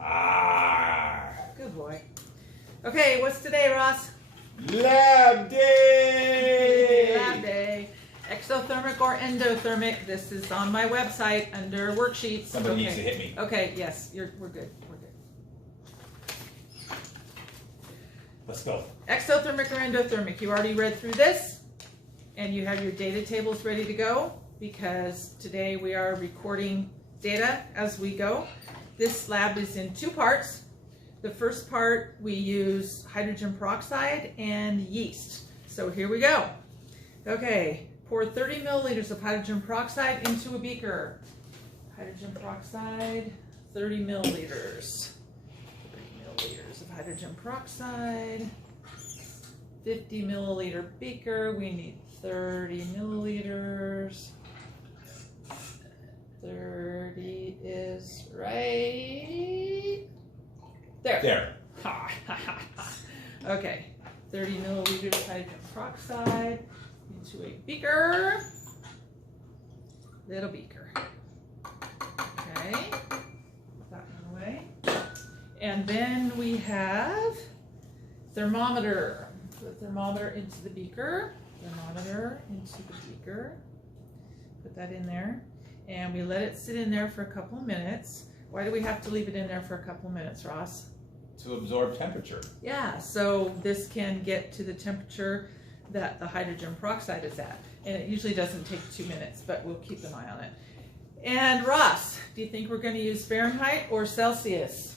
Ah. Good boy. Okay, what's today, Ross? Lab day! Lab day. Exothermic or endothermic. This is on my website under worksheets. Somebody needs to hit me. Okay, yes, we're good. We're good. Let's go. Exothermic or endothermic. You already read through this, and you have your data tables ready to go because today we are recording data as we go. This lab is in two parts. The first part we use hydrogen peroxide and yeast. So here we go. Okay, pour 30 milliliters of hydrogen peroxide into a beaker. Hydrogen peroxide, 30 milliliters. 30 milliliters of hydrogen peroxide. 50 milliliter beaker, we need 30 milliliters. 30 is right there. There. Okay, 30 milliliters of hydrogen peroxide into a beaker. Little beaker. Okay, put that one away. And then we have thermometer. Put the thermometer into the beaker. Thermometer into the beaker. Put that in there. And we let it sit in there for a couple of minutes. Why do we have to leave it in there for a couple of minutes, Ross? To absorb temperature. Yeah, so this can get to the temperature that the hydrogen peroxide is at. And it usually doesn't take 2 minutes, but we'll keep an eye on it. And Ross, do you think we're going to use Fahrenheit or Celsius?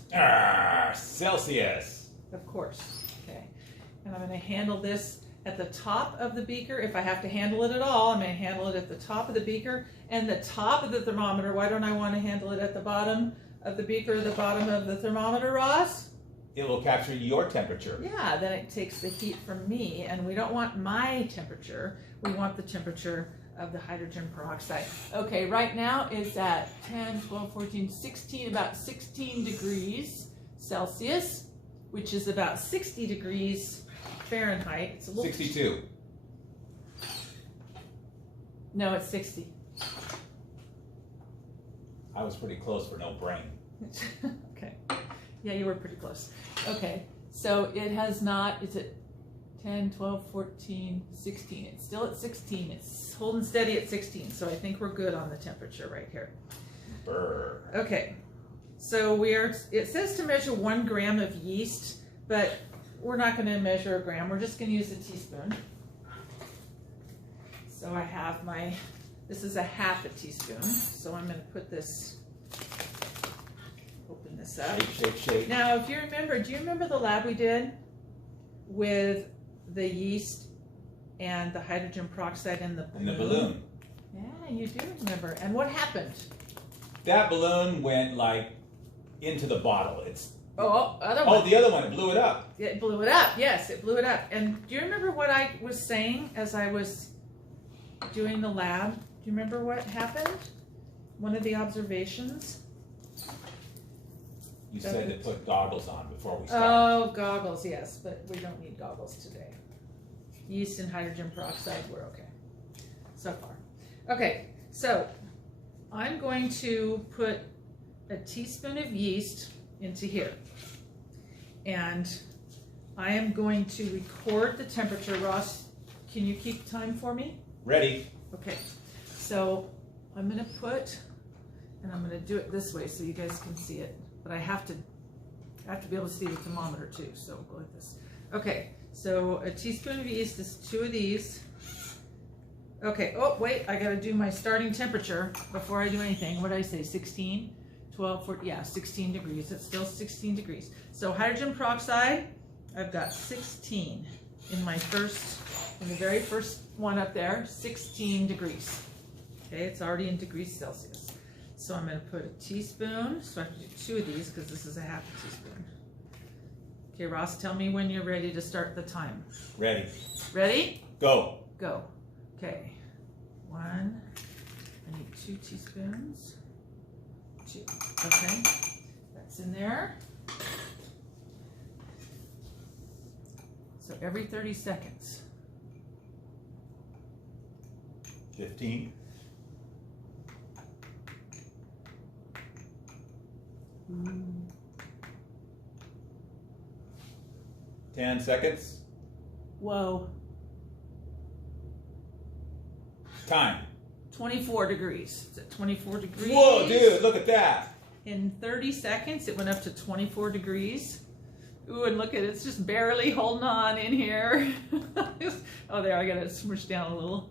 Celsius. Of course. Okay. And I'm going to handle this at the top of the beaker. If I have to handle it at all, I'm going to handle it at the top of the beaker and the top of the thermometer. Why don't I want to handle it at the bottom of the beaker or the bottom of the thermometer, Ross? It will capture your temperature. Yeah, then it takes the heat from me, and we don't want my temperature. We want the temperature of the hydrogen peroxide. Okay, right now it's at 10, 12, 14, 16, about 16 degrees Celsius, which is about 60 degrees Fahrenheit. It's a little 62. No, it's 60. I was pretty close for no brain. Okay. Yeah, you were pretty close. Okay, so it has not, it's at 10, 12, 14, 16. It's still at 16. It's holding steady at 16, so I think we're good on the temperature right here. Brr. Okay, so it says to measure 1 gram of yeast, but we're not going to measure a gram. We're just going to use a teaspoon. So I have this is a half a teaspoon. So I'm going to put this, open this up. Shake, shake, shake. Now, if you remember, do you remember the lab we did with the yeast and the hydrogen peroxide and the balloon? And the balloon. Yeah, you do remember. And what happened? That balloon went like into the bottle. Other one. Oh, the other one, it blew it up. It blew it up. Yes, it blew it up. And do you remember what I was saying as I was doing the lab? Do you remember what happened? One of the observations? You said to put goggles on before we start. Oh, goggles, yes, but we don't need goggles today. Yeast and hydrogen peroxide, we're okay so far. Okay, so I'm going to put a teaspoon of yeast into here. And I am going to record the temperature. Ross, can you keep time for me? Ready. Okay, so I'm going to put, and I'm going to do it this way so you guys can see it. But I have to be able to see the thermometer too, so we'll go like this. Okay, so a teaspoon of yeast is 2 of these. Okay, oh wait, I gotta do my starting temperature before I do anything. What did I say, 16, 12, 14, yeah, 16 degrees. It's still 16 degrees. So hydrogen peroxide, I've got 16 in the very first one up there, 16 degrees. Okay, it's already in degrees Celsius. So I'm going to put a teaspoon, so I have to do 2 of these because this is a half a teaspoon. Okay, Ross, tell me when you're ready to start the time. Ready. Ready? Go. Go. Okay. 1, I need 2 teaspoons. 2. Okay, that's in there. So every 30 seconds. 15. 10 seconds. Whoa. Time. 24 degrees. It's at 24 degrees. Whoa, dude, look at that. In 30 seconds, it went up to 24 degrees. Ooh, and look at it, it's just barely holding on in here. Oh, there, I got it smushed down a little.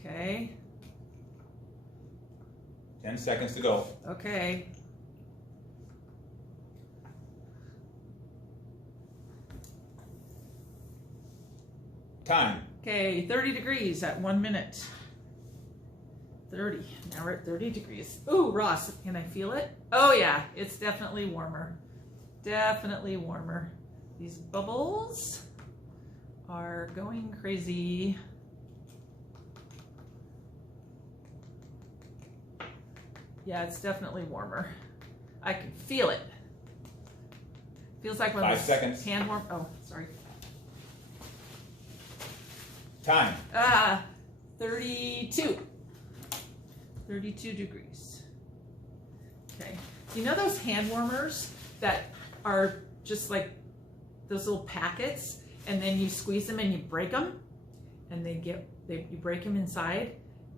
Okay. 10 seconds to go. Okay. Time. Okay, 30 degrees at 1 minute. 30. Now we're at 30 degrees. Ooh, Ross, can I feel it? Oh yeah, it's definitely warmer. Definitely warmer. These bubbles are going crazy. Yeah, it's definitely warmer. I can feel it. Feels like one of 5 those seconds. hand warm. Oh, sorry. Time. 32. 32 degrees. Okay. You know those hand warmers that are just like those little packets, and then you squeeze them and you break them, and you break them inside,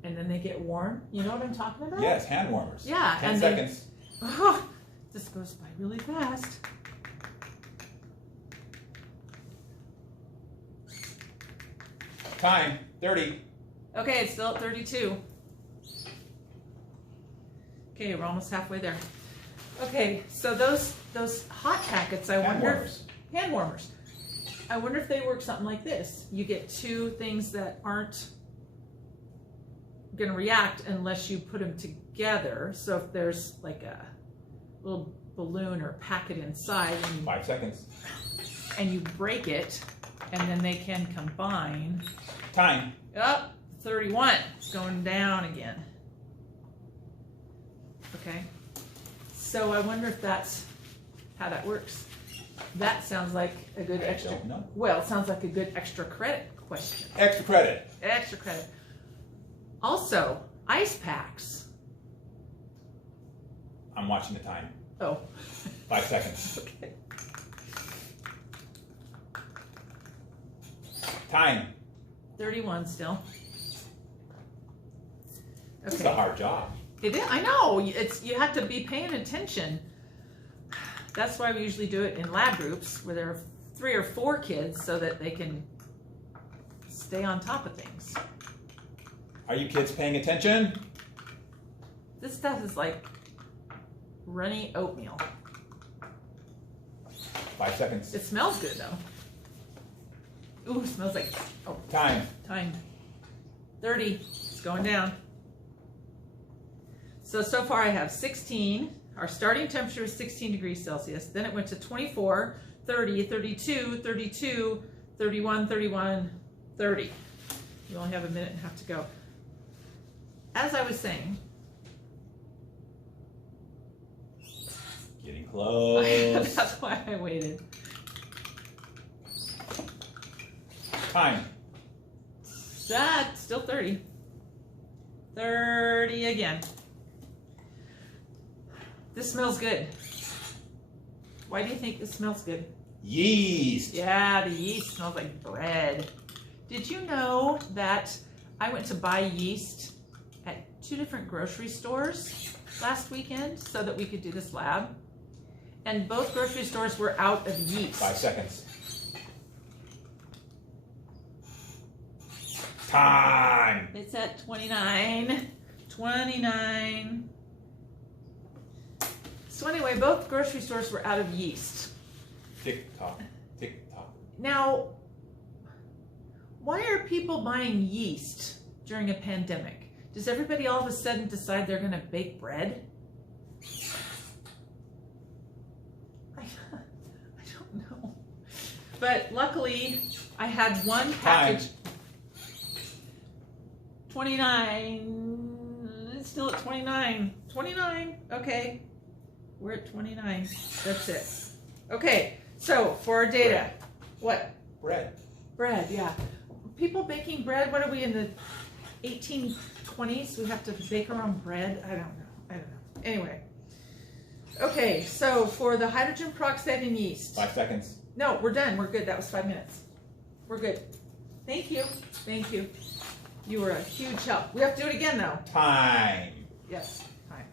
and then they get warm. You know what I'm talking about? Yes, hand warmers. Yeah. 10 and seconds. This goes by really fast. Time. 30. Okay, it's still at 32. Okay, we're almost halfway there. Okay, so those hot packets, I Hand wonder warmers. hand warmers. I wonder if they work something like this. You get two things that aren't going to react unless you put them together. So if there's like a little balloon or packet inside, 5 seconds. and you break it, and then they can combine. Time. Up, 31. It's going down again. Okay. So I wonder if that's how that works. That sounds like a good I extra. don't know. Well, it sounds like a good extra credit question. Extra credit. Extra credit. Also, ice packs. I'm watching the time. Oh. 5 seconds. Okay. Time. 31 still. This is a hard job. It is. I know. You have to be paying attention. That's why we usually do it in lab groups where there are 3 or 4 kids so that they can stay on top of things. Are you kids paying attention? This stuff is like runny oatmeal. 5 seconds. It smells good though. Ooh, it smells like, oh, Time. time. 30, it's going down. So far I have 16. Our starting temperature is 16 degrees Celsius. Then it went to 24, 30, 32, 32, 31, 31, 30. You only have a minute and a half to go. As I was saying, Getting close. that's why I waited. Time. That's still 30. 30 again. This smells good. Why do you think this smells good? Yeast. Yeah, the yeast smells like bread. Did you know that I went to buy yeast at 2 different grocery stores last weekend so that we could do this lab? And both grocery stores were out of yeast. 5 seconds. Time. It's at 29. 29. So anyway, both grocery stores were out of yeast. Tick tock. Tick tock. Now, why are people buying yeast during a pandemic? Does everybody all of a sudden decide they're going to bake bread? I don't know. But luckily, I had one package. 29. It's still at 29. 29. Okay. We're at 29. That's it. Okay. So for our data, Bread. what? Bread. Bread, yeah. People baking bread, what are we in the 1820s? We have to bake our own bread? I don't know. Anyway. Okay, so for the hydrogen peroxide and yeast. 5 seconds. No, we're done. We're good. That was 5 minutes. We're good. Thank you. Thank you. You were a huge help. We have to do it again, though. Time. Yes, time.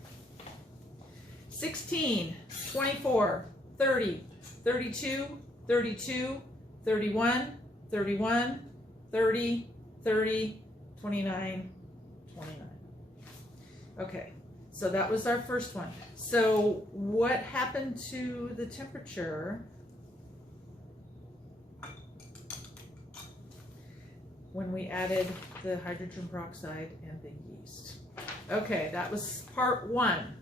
16, 24, 30, 32, 32, 31, 31, 30, 30, 29, 29. Okay, so that was our first one. So what happened to the temperature when we added the hydrogen peroxide and the yeast? Okay, that was part 1.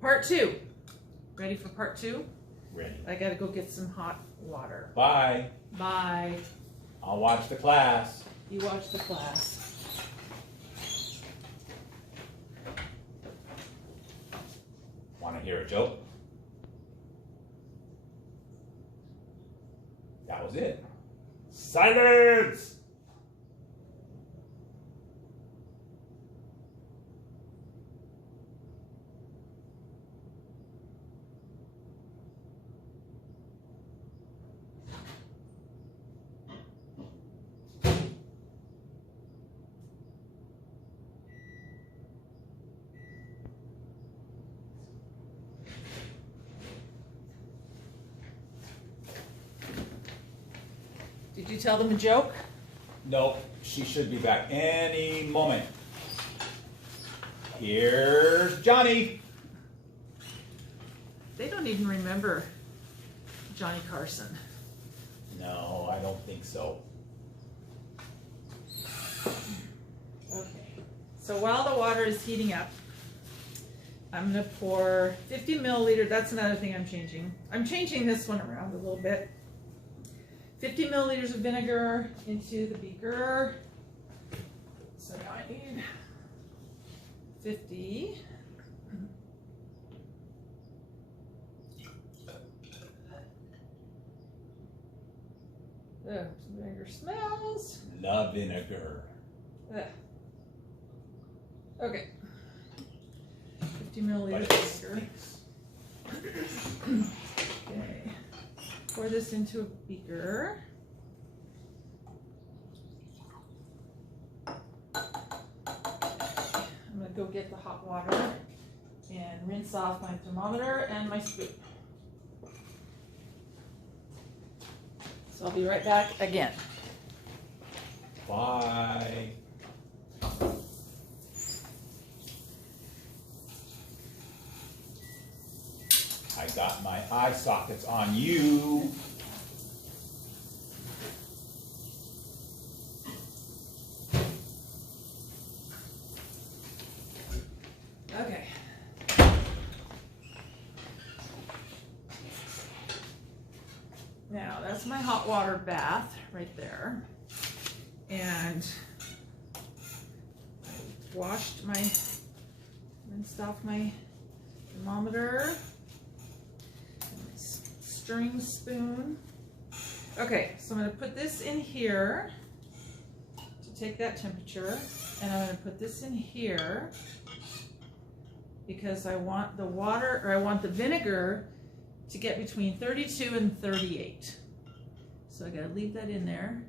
Part 2. Ready for part 2? Ready. I gotta go get some hot water. Bye. Bye. I'll watch the class. You watch the class. Want to hear a joke? That was it. Silence! Did you tell them a joke? Nope, she should be back any moment. Here's Johnny. They don't even remember Johnny Carson. No, I don't think so. Okay, so while the water is heating up, I'm gonna pour 50 milliliters. That's another thing I'm changing. I'm changing this one around a little bit. 50 milliliters of vinegar into the beaker. So now I need 50. Ugh, vinegar smells. Love vinegar. Ugh. Okay. 50 milliliters But it of vinegar. stinks. Okay. Pour this into a beaker. I'm going to go get the hot water and rinse off my thermometer and my spoon. So I'll be right back again. Bye. I got my eye sockets on you. Okay. Now that's my hot water bath right there. And I rinsed off my thermometer. Stirring spoon. Okay, so I'm going to put this in here to take that temperature, and I'm going to put this in here because I want the water, or I want the vinegar to get between 32 and 38. So I got to leave that in there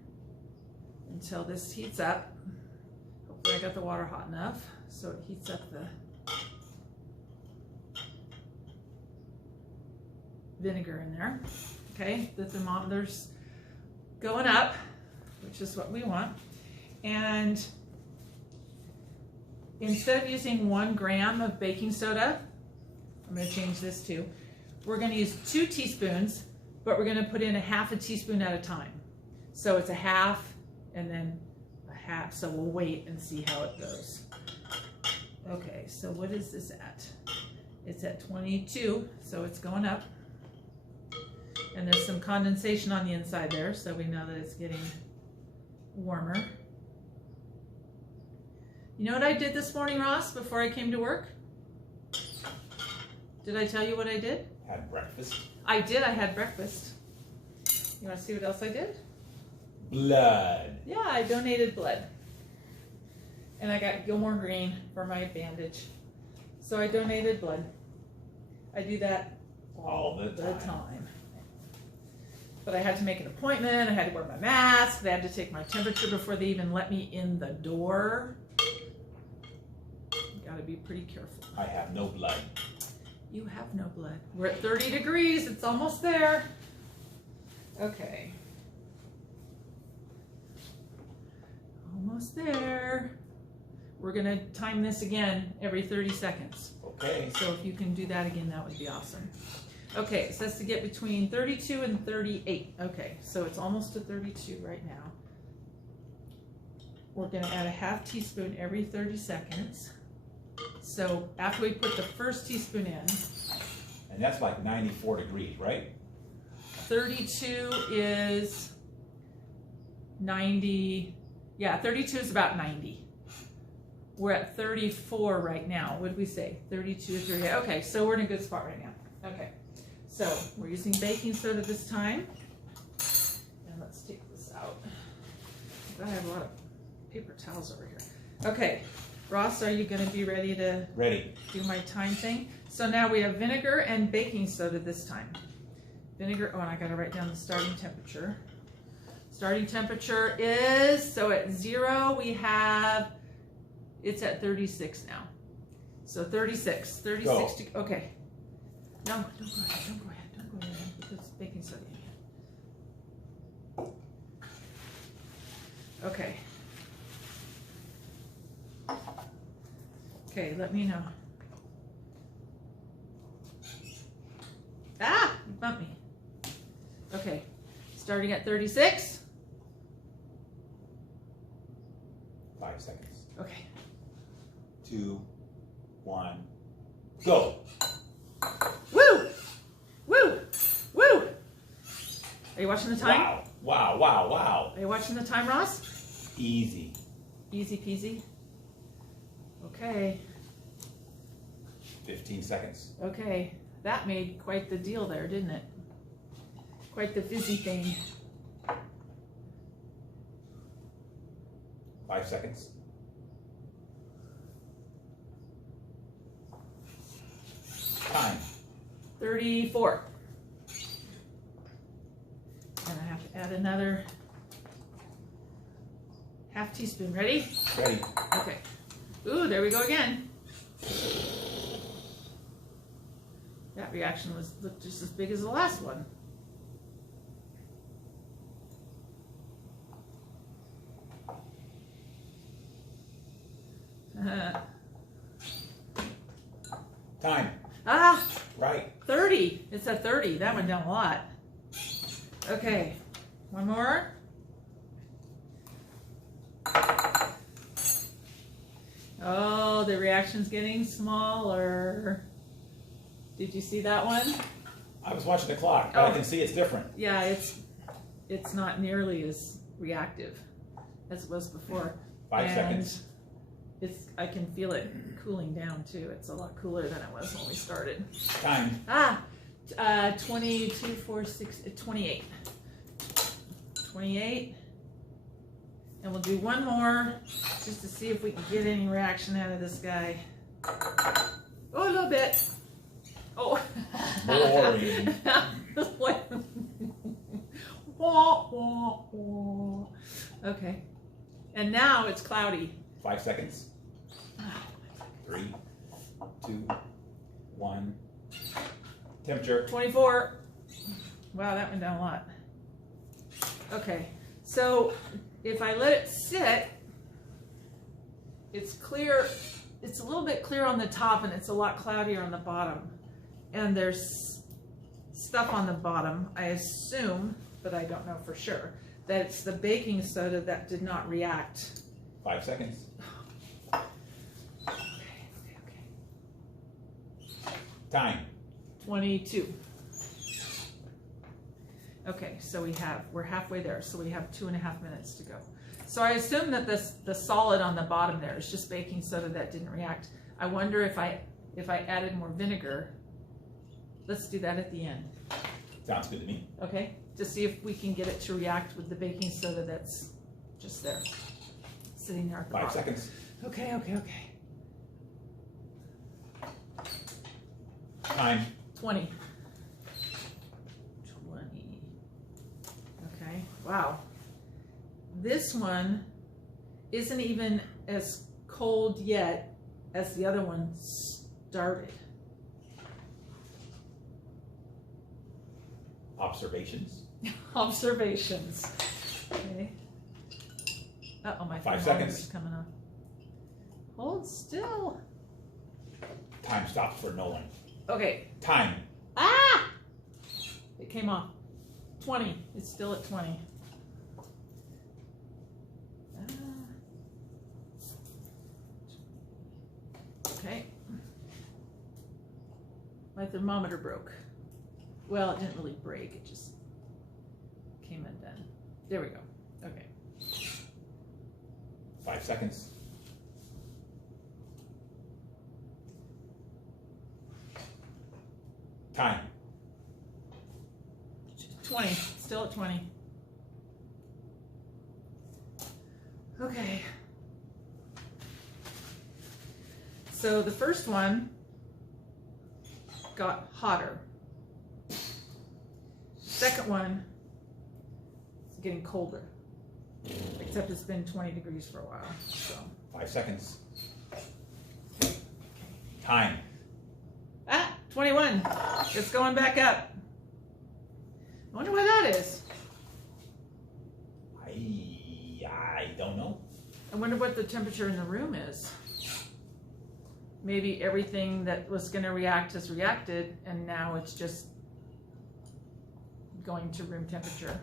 until this heats up. Hopefully I got the water hot enough so it heats up the vinegar in there. Okay, the thermometer's going up, which is what we want. And instead of using 1 gram of baking soda, I'm going to change this too. We're going to use 2 teaspoons, but we're going to put in a half a teaspoon at a time. So it's a half and then a half. So we'll wait and see how it goes. Okay, so what is this at? It's at 22, so it's going up. And there's some condensation on the inside there, so we know that it's getting warmer. You know what I did this morning, Ross, before I came to work? Did I tell you what I did? Had breakfast. I did. I had breakfast. You want to see what else I did? Blood. Yeah, I donated blood. And I got Gilmore Green for my bandage. So I donated blood. I do that All the time. But I had to make an appointment. I had to wear my mask. They had to take my temperature before they even let me in the door. You gotta be pretty careful. I have no blood. You have no blood. We're at 30 degrees. It's almost there. Okay. Almost there. We're gonna time this again every 30 seconds. Okay. So if you can do that again, that would be awesome. Okay, it says to get between 32 and 38. Okay, so it's almost to 32 right now. We're gonna add a half teaspoon every 30 seconds. So after we put the first teaspoon in, And that's like 94 degrees, right? 32 is 90. Yeah, 32 is about 90. We're at 34 right now. What did we say? 32 to 38. Okay, so we're in a good spot right now. Okay, so we're using baking soda this time. And let's take this out. I have a lot of paper towels over here. Okay, Ross, are you going to be ready to do my time thing? So now we have vinegar and baking soda this time. Vinegar, oh, and I got to write down the starting temperature. Starting temperature is, so at 0 we have, it's at 36 now. So 36 Go. Okay. No, don't go ahead, don't go ahead, because baking soda in here. Okay. Okay, let me know. Ah, you bumped me. Okay, starting at 36. 5 seconds. Okay. 2, 1, go. Woo! Woo! Woo! Are you watching the time? Wow, wow, wow, wow. Are you watching the time, Ross? Easy. Easy peasy. Okay. 15 seconds. Okay. That made quite the deal there, didn't it? Quite the fizzy thing. 5 seconds. Time. 34. And I have to add another half teaspoon. Ready? Ready. Okay. Ooh, there we go again. That reaction looked just as big as the last one. Time. Ah, Right. 30. It's at 30. That went down a lot. Okay, one more. Oh, the reaction's getting smaller. Did you see that one? I was watching the clock, but I can see it's different. Yeah, it's not nearly as reactive as it was before. 5 seconds. I can feel it cooling down too. It's a lot cooler than it was when we started. Time. 22, 4, 6, 28. 28. And we'll do one more just to see if we can get any reaction out of this guy. Oh, a little bit. Oh. Boring. Okay. And now it's cloudy. 5 seconds. 3, 2, 1. Temperature. 24. Wow, that went down a lot. Okay, so if I let it sit, it's clear. It's a little bit clear on the top and it's a lot cloudier on the bottom. And there's stuff on the bottom, I assume, but I don't know for sure, that it's the baking soda that did not react. 5 seconds. Okay. Time. 22. Okay, so we're halfway there, so we have 2.5 minutes to go. So I assume that the solid on the bottom there is just baking soda that didn't react. I wonder if I added more vinegar. Let's do that at the end. Sounds good to me. Okay, to see if we can get it to react with the baking soda that's just there, sitting there at the 5 bottom. seconds. Okay. Time. 20. 20. Okay, wow. This one isn't even as cold yet as the other one started. Observations. Observations. Okay. Uh-oh, my 5 thermometer's seconds. coming on. Hold still. Time stops for no one. Okay. Time. Ah! It came off. 20. It's still at 20. Okay. My thermometer broke. Well, it didn't really break. It just came undone. There we go. Okay. 5 seconds. Time. 20. Still at 20. Okay. So the first one got hotter. Second one is getting colder. Except it's been 20 degrees for a while. So 5 seconds. Time. ah, 21. It's going back up. I wonder why that is. I don't know. I wonder what the temperature in the room is. Maybe everything that was going to react has reacted, and now it's just going to room temperature.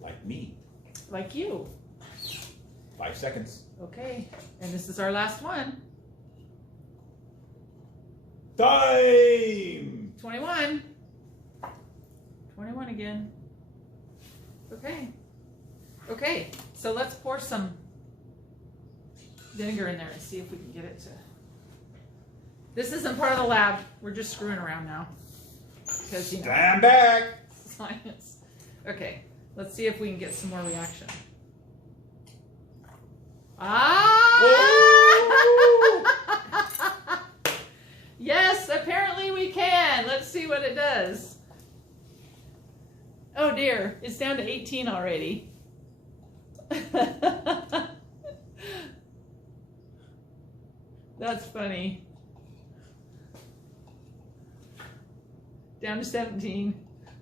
Like me. Like you. 5 seconds. Okay, and this is our last one. Time. 21. 21 again. Okay. Okay, so let's pour some vinegar in there and see if we can get it to... This isn't part of the lab. We're just screwing around now. Because, you know, Stand back. science. Okay, let's see if we can get some more reaction. Ah! Yes, apparently we can. Let's see what it does. Oh dear, it's down to 18 already. That's funny. Down to 17.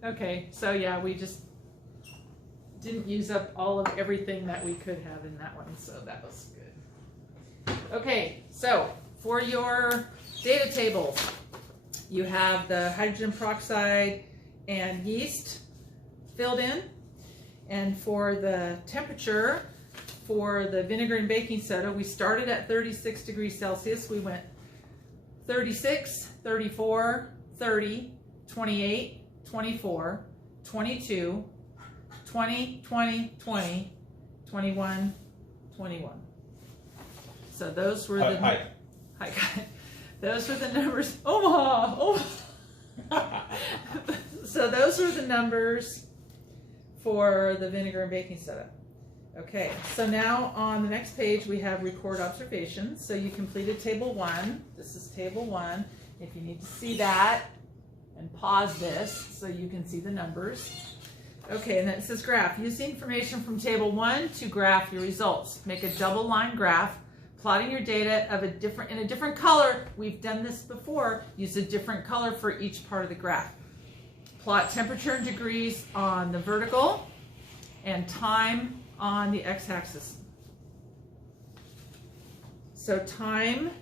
Okay, so yeah, we just didn't use up all of everything that we could have in that one, so that was good. Okay, so for your data table, you have the hydrogen peroxide and yeast filled in. And for the temperature, for the vinegar and baking soda, we started at 36 degrees Celsius. We went 36, 34, 30, 28, 24, 22, 20, 20, 20, 21, 21. So those were the... Hi. Hi, guys. Those were the numbers. Omaha! Omaha! So those were the numbers for the vinegar and baking soda. Okay, so now on the next page we have record observations. So you completed table 1. This is table 1. If you need to see that, and pause this so you can see the numbers. Okay, and then it says graph. Use the information from table 1 to graph your results. Make a double line graph, plotting your data of in a different color. We've done this before. Use a different color for each part of the graph. Plot temperature in degrees on the vertical and time on the x-axis. So time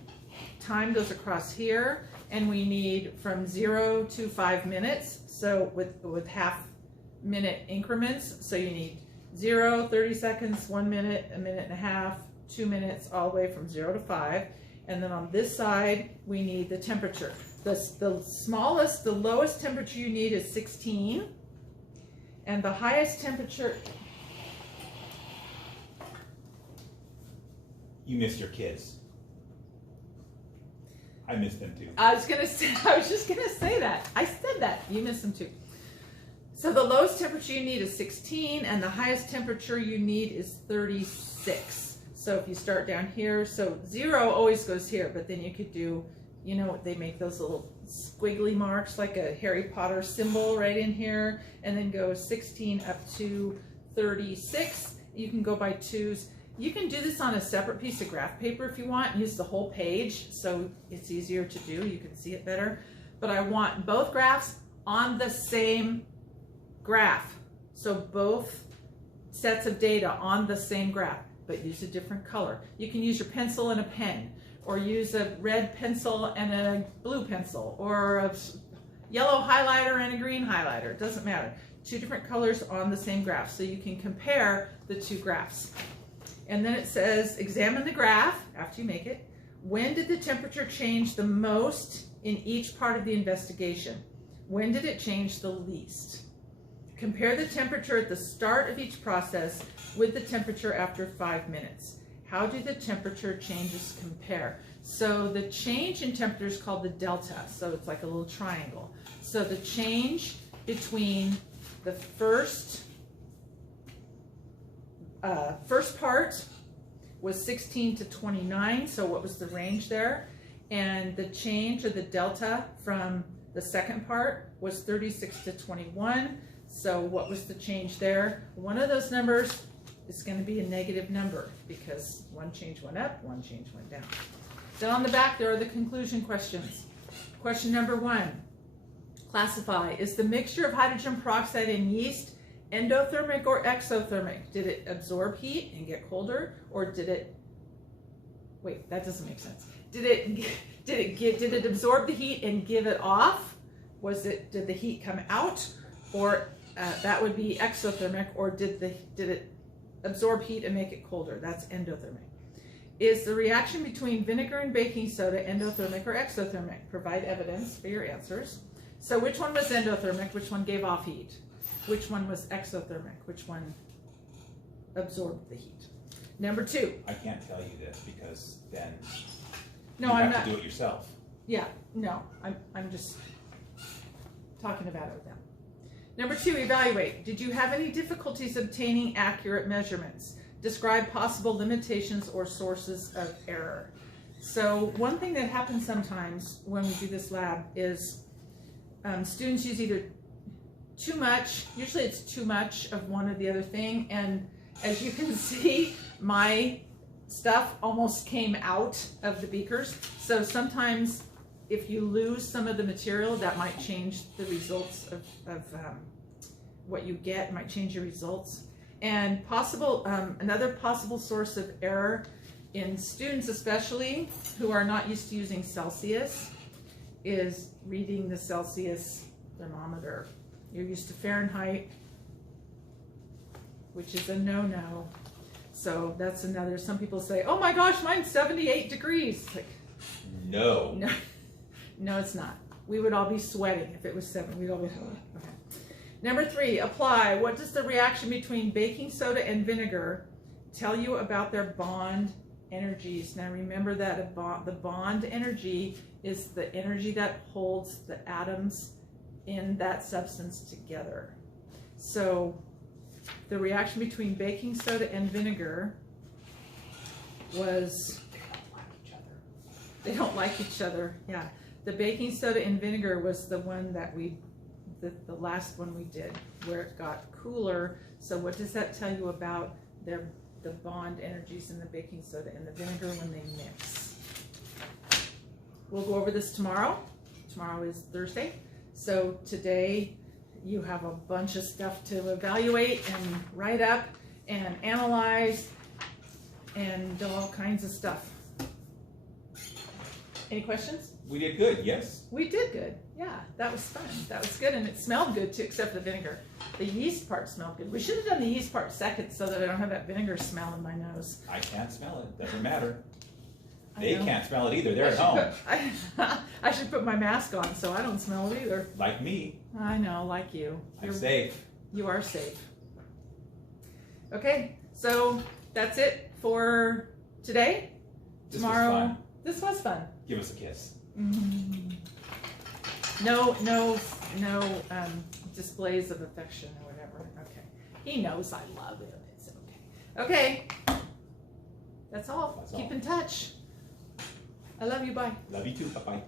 goes across here, and we need from 0 to 5 minutes. So with half-minute increments. So you need 0, 30 seconds, 1 minute, a minute and a half, 2 minutes, all the way from 0 to 5. And then on this side, we need the temperature. The smallest, the lowest temperature you need is 16. And the highest temperature... You missed your kids. I missed them too. I was just gonna say that. I said that. You missed them too. So the lowest temperature you need is 16, and the highest temperature you need is 36. So if you start down here, so 0 always goes here, but then you could do you know, they make those little squiggly marks like a Harry Potter symbol right in here, and then go 16 up to 36. You can go by 2s. You can do this on a separate piece of graph paper if you want, use the whole page so it's easier to do, you can see it better. But I want both graphs on the same graph. So both sets of data on the same graph, but use a different color. You can use your pencil and a pen, or use a red pencil and a blue pencil, or a yellow highlighter and a green highlighter. It doesn't matter. 2 different colors on the same graph, so you can compare the 2 graphs. And then it says, examine the graph after you make it. When did the temperature change the most in each part of the investigation? When did it change the least? Compare the temperature at the start of each process with the temperature after 5 minutes. How do the temperature changes compare? So the change in temperature is called the delta. So it's like a little triangle. So the change between the first part was 16 to 29. So what was the range there? And the change, or the delta, from the second part was 36 to 21. So what was the change there? One of those numbers is going to be a negative number because one change went up, one change went down. Then on the back there are the conclusion questions. Question number 1, classify. Is the mixture of hydrogen peroxide and yeast endothermic or exothermic? Did it absorb heat and get colder, or did it, wait, that doesn't make sense. Did it absorb the heat and give it off? Did the heat come out, or that would be exothermic, or did it absorb heat and make it colder? That's endothermic. Is the reaction between vinegar and baking soda endothermic or exothermic? Provide evidence for your answers. So which one was endothermic? Which one gave off heat? Which one was exothermic? Which one absorbed the heat? Number 2. I can't tell you this because then No, you I'm have not. to do it yourself. Yeah, no, I'm just talking about it with them. Number 2, evaluate. Did you have any difficulties obtaining accurate measurements? Describe possible limitations or sources of error. So one thing that happens sometimes when we do this lab is students use either too much, usually it's too much of one or the other thing, and as you can see, my stuff almost came out of the beakers. So sometimes if you lose some of the material, that might change the results of what you get, might change your results. And another possible source of error in students especially who are not used to using Celsius is reading the Celsius thermometer. You're used to Fahrenheit, which is a no-no. So that's another, some people say, oh my gosh, mine's 78 degrees. Like, No. No, it's not. We would all be sweating if it was 7. We'd all be, okay. Number 3, apply. What does the reaction between baking soda and vinegar tell you about their bond energies? Now remember that the bond energy is the energy that holds the atoms in that substance together. So the reaction between baking soda and vinegar was, they don't like each other. Yeah, the baking soda and vinegar was the one that the last one we did, where it got cooler. So what does that tell you about the bond energies in the baking soda and the vinegar when they mix? We'll go over this tomorrow. Tomorrow is Thursday. So today you have a bunch of stuff to evaluate and write up and analyze and do all kinds of stuff. Any questions? We did good, yes? We did good. Yeah, that was fun. That was good, and it smelled good too, except the vinegar. The yeast part smelled good. We should have done the yeast part second so that I don't have that vinegar smell in my nose. I can't smell it. Doesn't matter. I They know. can't smell it either. They're at home. I should put my mask on so I don't smell it either. Like me. I know, like you. I'm safe. You are safe. Okay, so that's it for today. This Tomorrow. was fun. This was fun. Give us a kiss. No displays of affection or whatever. Okay. He knows I love him. It's okay. Okay. That's all. That's Keep all. in touch. I love you. Bye. Love you too. Bye bye.